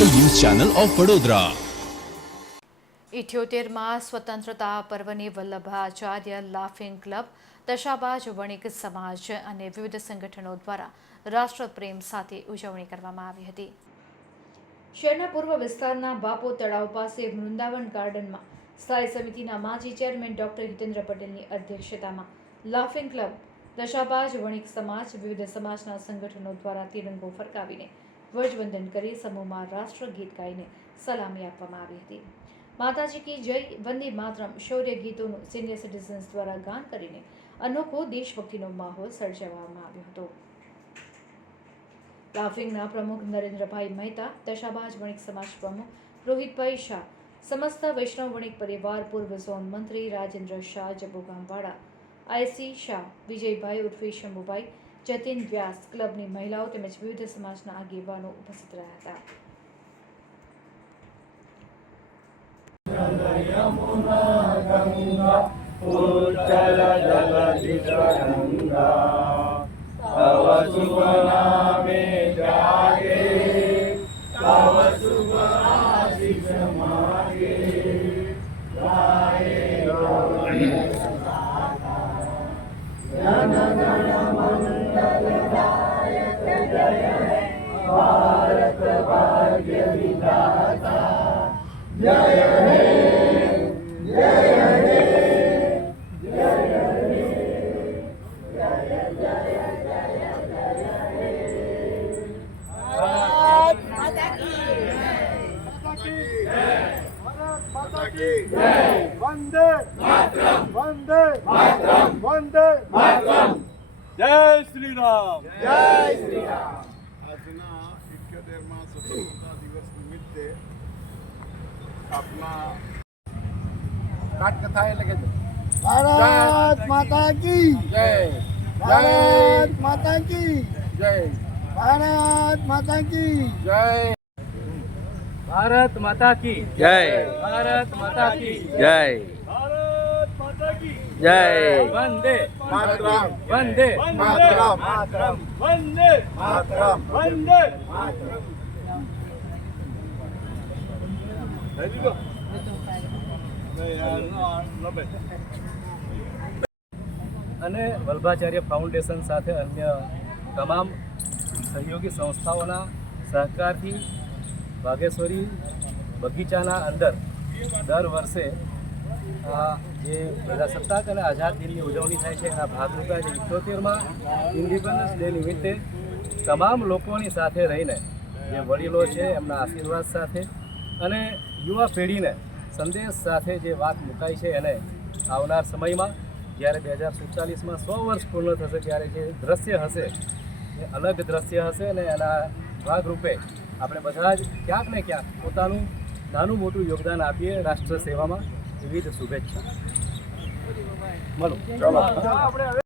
Channel of Vadodara. ઇઠ્યોતેરમાં સ્વતંત્રતા પર્વની વલ્લભાચાર્ય લાફિંગ ક્લબ દશાબાજ વણિક સમાજ અને વિવિધ સંગઠનો દ્વારા રાષ્ટ્રપ્રેમ સાથે ઉજવણી કરવામાં આવી હતી. શહેરના પૂર્વ વિસ્તારના બાપો તળાવ પાસે વૃંદાવન ગાર્ડનમાં સ્થાયી સમિતિના માજી ચેરમેન ડોક્ટર હિતેન્દ્ર પટેલની અધ્યક્ષતામાં લાફિંગ ક્લબ દશાબાજ વણિક સમાજ વિવિધ સમાજના સંગઠનો દ્વારા તિરંગો ફરકાવીને ધ્વજવંદન કરી સમૂહમાં રાષ્ટ્રગીત ગાઈને સલામી આપવામાં આવી હતી. માતાજી કી જય, વંદે માતરમ શૌર્ય ગીતોનું સિનિયર સિટીઝન્સ દ્વારા ગાન કરીને અનોખો દેશભક્તિનો માહોલ સર્જાવવામાં આવ્યો હતો. લાફિંગના પ્રમુખ નરેન્દ્રભાઈ મહેતા, દશાબાજ વણિક સમાજ પ્રમુખ રોહિતભાઈ શાહ, સમસ્ત વૈષ્ણવ વણિક પરિવાર પૂર્વ ઝોન મંત્રી રાજેન્દ્ર શાહ જબુગામવાડા આઈસી શાહ, વિજયભાઈ ઉર્ફે શંભુભાઈ જતીન વ્યાસ ક્લબની મહિલાઓ તેમજ વિવિધ સમાજના આગેવાનો ઉપસ્થિત રહ્યા હતા જય હે જય હે વંદે વંદે વંદે જય શ્રી રામ જય શ્રી રામ આજના ઇઠ્યોતેરમાં સ્વતંત્રતા દિવસ નિમિત્તે આપના નાટકથા એટલે કે ભારત માતા કી જય ભારત માતા કી જય ભારત માતા કી જય ભારત માતા કી જય ભારત માતા કી જય ભારત માતા કી જય વંદે માતરમ વંદે માતરમ માતરમ વંદે માતરમ વંદે અને વલ્ભાચાર્ય ફાઉન્ડેશન સાથે અન્ય તમામ સહયોગી સંસ્થાઓના સહકારથી વાઘેશ્વરી બગીચાના અંદર દર વર્ષે આ જે પ્રજાસત્તાક અને આઝાદ દિનની ઉજવણી થાય છે, એના ભાગરૂપે આજે ઇઠ્યોતેરમાં ઇન્ડિપેન્ડન્સ ડે નિમિત્તે તમામ લોકોની સાથે રહીને જે વડીલો છે, એમના આશીર્વાદ સાથે અને યુવા પેઢીને સંદેશ સાથે જે વાત મુકાઈ છે એને આવનાર સમયમાં જ્યારે બે હજાર સુડતાલીસમાં સો વર્ષ પૂર્ણ થશે ત્યારે જે દ્રશ્ય હશે એ અલગ દ્રશ્ય હશે અને એના ભાગરૂપે આપણે બધા જ ક્યાંક ને ક્યાંક પોતાનું નાનું મોટું યોગદાન આપીએ રાષ્ટ્ર સેવામાં. વિવિધ શુભેચ્છા. મળો. આપણે હવે